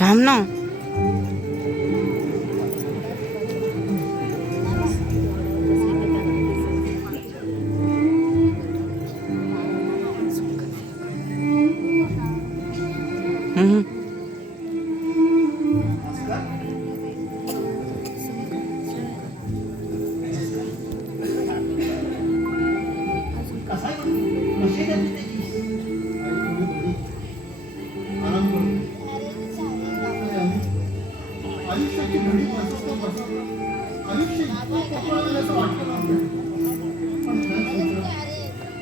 थांब ना. आयुष्याची घडी वाचत आयुष्य असं वाटलं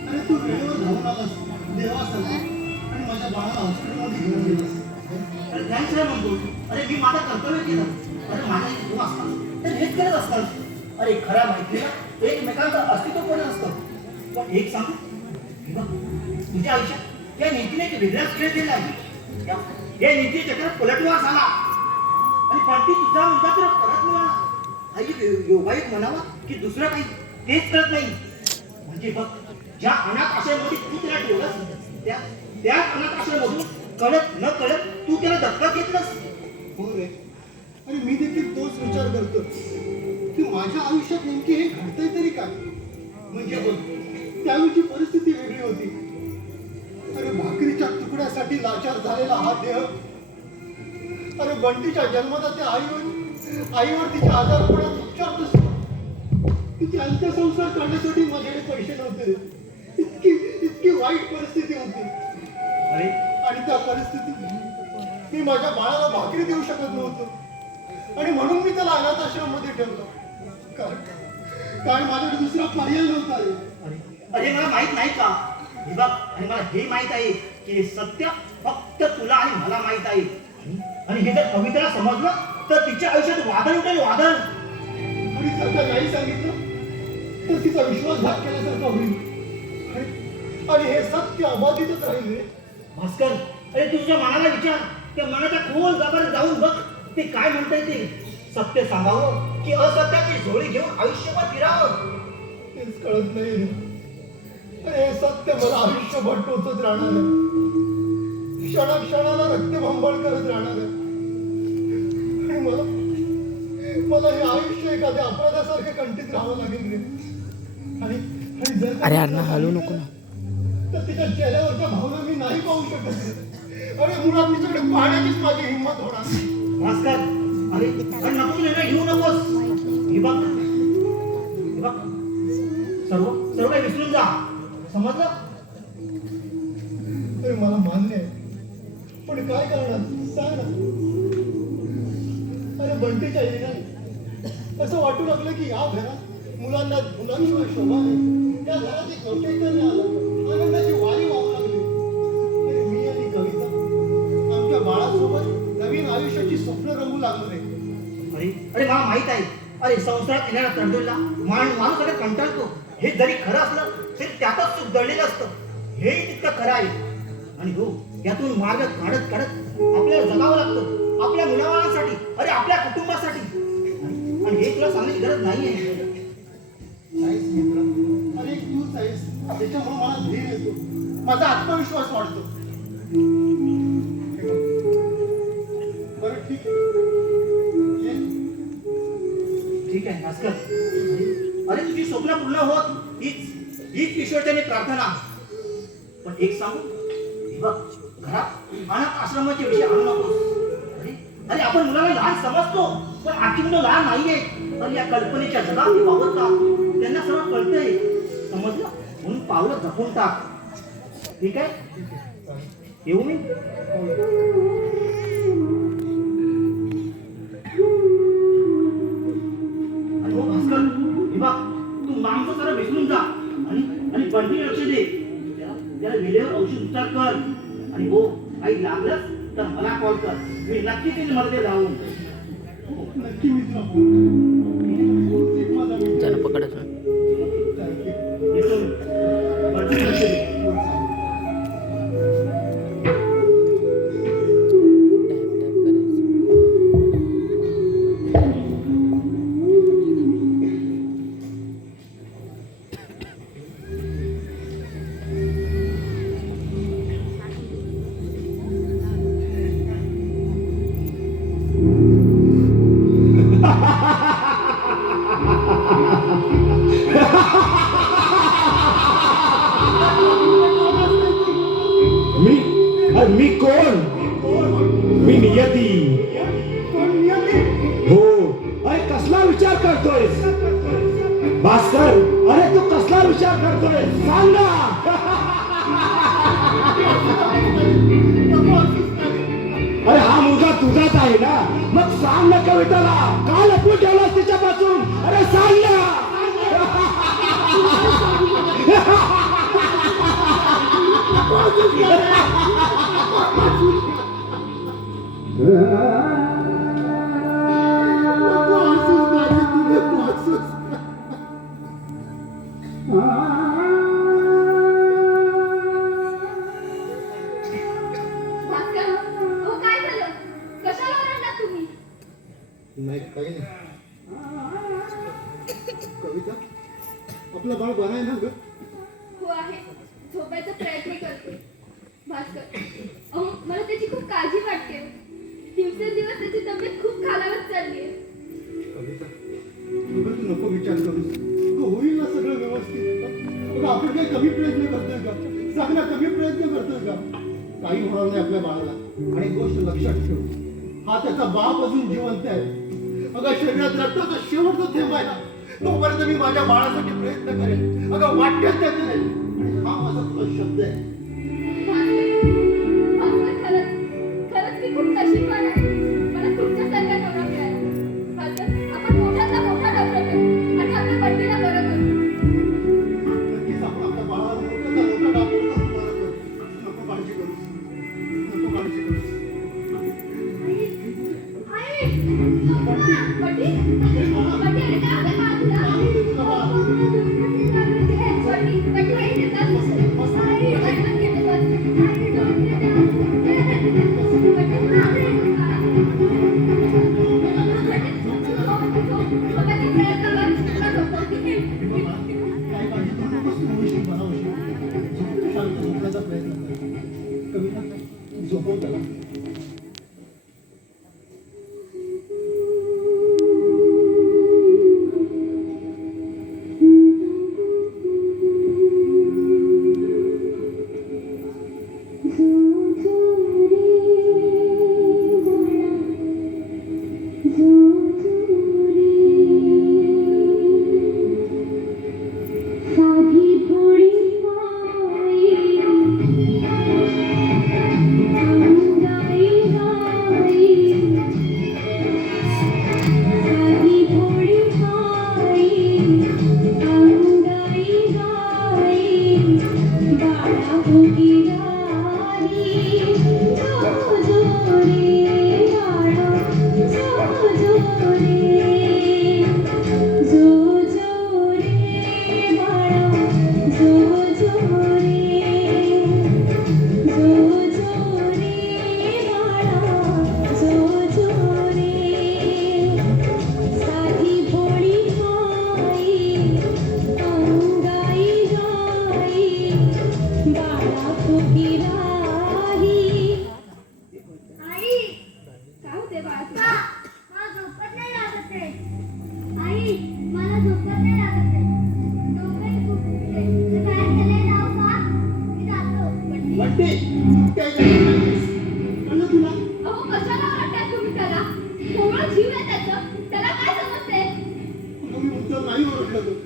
अरे तू वेळेवर धावून आलास देवासारखा आणि माझ्या बाळाला हॉस्पिटलमध्ये घेऊन गेलास. अरे थँक्स आहे म्हणतो. अरे मी माझं कर्तव्य केलं. अरे माझ्या तू असतात तर हेच करत असतात. अरे खऱ्या माहितीला एकमेकांचं अस्तित्व कोण असतं. पण एक सांगू तुझ्या आयुष्यात या नीतीने एक वेगळाच खेळ केला आहे. या नीती चक्रात पलटवार झाला आणि पण ती तुझा मुलगा तर परत मिळाला. आई योगायोग म्हणावा की दुसरं काही तेच करत नाही. म्हणजे बघ ज्या अनाथ आश्रमामध्ये तू त्याला ठेवलंस त्या अनाथ आश्रमामधून कळत न कळत तू त्याला दत्तक घेतलंस. हो रे. आणि मी देखील तोच विचार करतो की माझ्या आयुष्यात नेमकी हे घडतंय तरी काय. म्हणजे बघ त्यावेळची परिस्थिती वेगळी होती. अरे भाकरीच्या तुकड्यासाठी लाचार झालेला हा देह. अरे बंटीच्या जन्मदात्या आईवर तिच्या आजारपणात उपचार नसतो. तिचे अंत्यसंस्कार करण्यासाठी माझ्याकडे पैसे नव्हते. इतकी वाईट परिस्थिती होती. अरे आणि त्या परिस्थितीत मी माझ्या बाळाला भाकरी देऊ शकत नव्हतो. आणि म्हणून मी त्याला अनाथ आश्रममध्ये ठेवलं. कारण माझ्याकडे दुसरा पर्याय नव्हता. अरे मला माहित नाही का हे बघ. आणि मला हे माहित आहे की सत्य फक्त तुला आणि मला माहित आहे. आणि हे जर कवितेला समजलं तर तिच्या आयुष्यात वादळ उठेल वादळ. आणि जर का नाही सांगितलं तर तिचा विश्वासघात केल्यासारखं होईल. आणि हे सत्य अबाधितच राहील. भास्कर अरे तुझ्या मनाला विचार. त्या मनाच्या खोल गाभाऱ्यात जाऊन बघ ते काय म्हणतंय ते. सत्य सांगावं की असत्याची झोळी घेऊन आयुष्यभर फिरावं तेच कळत नाही. अरे हे सत्य मला आयुष्यभर टोचत राहणार आहे. क्षणाक्षणाला रक्तभंबाळ करत राहणार आहे. आणि मला हे आयुष्य एखाद्या अपराधासारखे कंटित राहावं लागेल रे. आणि जर अरे अण्णा हलू नको ना. तर तिच्या चेहऱ्यावरच्या भावना मी नाही पाहू शकत. अरे मुळात तिच्याकडे पाहण्याचीच माझी हिंमत होणार. भास्कर अरे नको निर्णय घेऊ नकोस. हे बघ सर्व काही विसरून जा. समजलं. अरे मला मान्य आहे पण काय करणार सांग ना. अरे बंटीच्या येण्याने असं वाटू लागलं की या घरात मुलांना मुलांशिवाय शोभा नाही. या घरात एक लोकेशन आलं. आनंदाची वारी वाहू लागली. अरे मी आणि कविता आमच्या बाळासोबत नवीन आयुष्याची स्वप्न रंगू लागलो रे. अरे मला माहित आहे. अरे संसारात येणाऱ्या तडजोडला माणूस अरे कंटाळतो. हे जरी खरं असलं तरी त्यातच सुख दडलेलं असतं. हेही तितकं खरं आहे. आणि हो यातून मार्ग काढत आपल्याला जगावं लागतं आपल्या मुलाबाळांसाठी. अरे आपल्या कुटुंबासाठी. आणि हे तुला सांगण्याची गरज नाहीये. अरे तूच आहेस त्याच्यामुळे मला धीर येतो. माझा आत्मविश्वास वाढतो. बरं ठीक आहे. ठीक आहे भास्कर. अरे तुझी स्वप्न पूर्ण होत हीच ईश्वरच्याने प्रार्थना. पण एक सांगू बघ घरात अनाथ आश्रमाचे विषय आणू नकोस. अरे आपण मुलाला लहान समजतो पण आजची मुलं लहान नाहीये. अरे या कल्पनेच्या जगात ते वावरतात. त्यांना सर्व कळतंय. समजलं. म्हणून पावलं जपून टाक. ठीक आहे येऊ मी. अरे हो भास्कर हे बघ तू मागचं सर्व विसरून जा. आणि कंटिन्यू लक्ष दे. त्याला वेळेवर औषध उपचार कर. आणि हो काही लागलंच तर मला कॉल कर. मी नक्की तिथे मध्ये जाऊन नक्की मित्र त्याला पकडत येतो मी. लक्ष दे. मी कोण? मी नियती. कोण नियती? हो. अरे कसला विचार करतोय भास्कर? अरे तू कसला विचार करतोय सांग ना. अरे हा मुलगा तुझाच आहे ना, मग सांग ना कविताला, का लपवून ठेवलास तिच्यापासून? अरे सांग ना. नको हसूस नाही, तू नको हसूस. भास्कर, अहो काय झालं? कशाला ओरडला तुम्ही? नाही काही नाही. कविता, आपलं बाळ बरं आहे ना ग? हो आहे. झोपायचा प्रयत्न करते. भास्कर, अहो मला त्याची खूप काळजी वाटते. दिवसेंदिवस त्याची तब्येत खूप खालावत चालली आहे. कविता, अगं तू नको विचार करूस. अगं होईल ना सगळं व्यवस्थित. अगं आपण काही कमी प्रयत्न करतोय का? सांग ना, कमी प्रयत्न करतोय का? काही होणार नाही आपल्या बाळाला. आणि एक गोष्ट लक्षात ठेव, हा त्याचा बाप अजून जिवंत आहे. अगं शरीरात रक्ताचा शेवटचा थेंब आहे ना, तोपर्यंत मी माझ्या बाळासाठी प्रयत्न करेन. अगं वाटेल त्या करेन. आणि हा माझा तुला शब्द आहे. भास्कर, खरंच मी खूप नशीबवान आहे. मला तुमच्यासारखा नवरा मिळाला. भास्कर, आपण मोठ्यातला मोठा डॉक्टर करू आणि आपल्या बंटीला बरं करू. नक्कीच आपण आपल्या बाळाला मोठा डॉक्टर करून बरं करू. नको काळजी करूस. नको काळजी करूस. आई, बंटी, अरे काय होतंय बाळा तुला? बंटी, आई देतात. आई, ऐकून घेते बस. आई, डोळे देते. बंटी, झोपायचा प्रयत्न कर. तुला झोपवते. काय काळजी करू नकोस. तू होशील, बरा होशील. झोप, शांत झोपण्याचा प्रयत्न कर. कविता, झोपव त्याला. साधी थोडी पायी अंगाई गाई, साधी थोडी पायी अंगाई गाई, बाळा भोगी राही जो जो रे बाळा जो जो रे, जो जो रे बाळा जो जो रे, जो जो रे बाळा जो जो रे, साधी भोळी माई अंगाई गाई, बाळा भोगी राही. आई, काय होते बाळा तुला? मला झोपत नाही लागत आहे. आई, मला झोपत नाही लागत आहे. डोकं दुखते. मी बाहेर गेले जाऊ का? मी जातो. बंटी, काय झालं? कळलं तुला? अहो, कशाला ओरडताय तुम्ही त्याला? कोवळा जीव आहे त्याचं. त्याला काय समजते? अगं, मी उद्या नाही ओरडलो गं.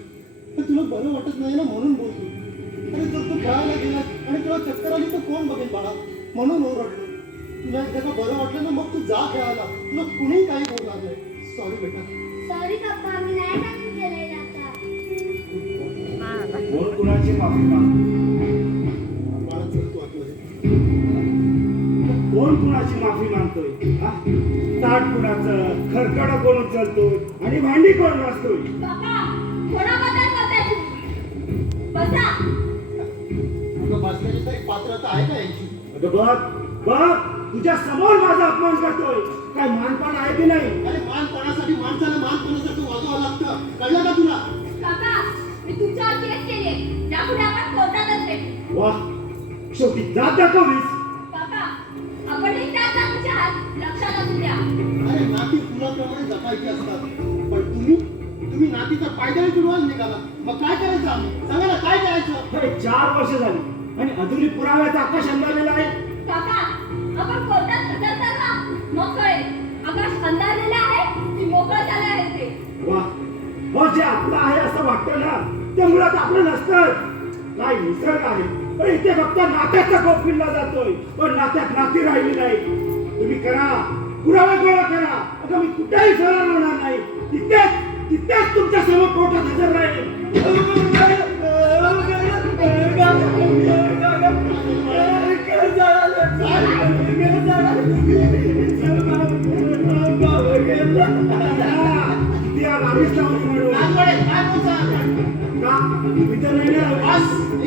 पण तुला बरं वाटत नाही ना म्हणून बोलतो. अरे जर तू खेळायला गेलास आणि तुला चक्कर आली तर कोण बघेल बाळा? म्हणून ओरडलो. तुला एकदा का बरं वाटलं ना, मग तू जा खेळायला. तुला कुणी काही बोलणार नाही. सॉरी बेटा. सॉरी पप्पा, मी नाही टाकून गेले आता. कोण कुणाची माफी मागतो? बाळा चल तू आतमध्ये. कोण कुणाची माफी मागतोय? हा? ताट कुणाचं, खरकड कोण उचलतोय आणि भांडी कोण वाजतोय? पप्पा, कोणाबद्दल बोलताय तुम्ही? बसा. अगं बसण्याची तरी पात्रता आहे का यांची? अगं बघ तुझ्या समोर माझा अपमान करतोय. काय मानपान आहे की नाही? अरे मानपणासाठी माणसाला मानपणासाठी वागावं लागतं. कळलं का तुला? काका, मी तुमच्यावर केस केली आहे. यापुढे आपण कोर्टातच भेटू. वा, शेवटी जात दाखवलीस. काका, आपणही त्याच जातीचे आहात. लक्षात असू द्या. अरे नाती फुलाप्रमाणे जपायची असतात. पण तुम्ही नातीचा पायदळी तुडवायला निघाला. मग काय करायचं आम्ही? सांगा ना, काय करायचं? अरे 4 वर्ष झाली आणि अजूनही पुराव्याचा आकाश अंदाजलेला आहे. काका, मग जे आपलं आहे असं वाटतं ना ते मुळात आपलं नसतं. काय निसर्ग आहे पण इथे फक्त नात्याचा कोप फिरला जातोय पण नात्यात नाती राहिली नाही. तुम्ही करा पुरावा गोळा करा. आता मी कुठेही सरळ होणार नाही. तिथेच तुमच्या समोर कोर्टात हजर राहील.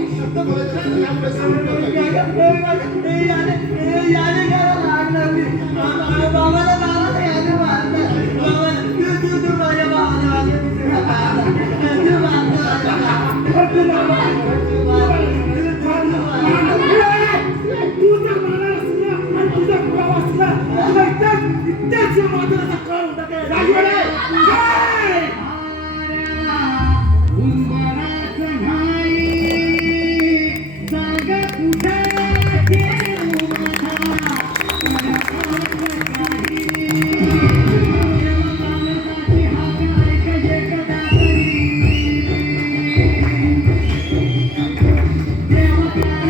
एक शब्द बोलायचा नाही, यापुढे सांगतो तू जर मला असला आणि तुझा पुरावा असला तुला इथेच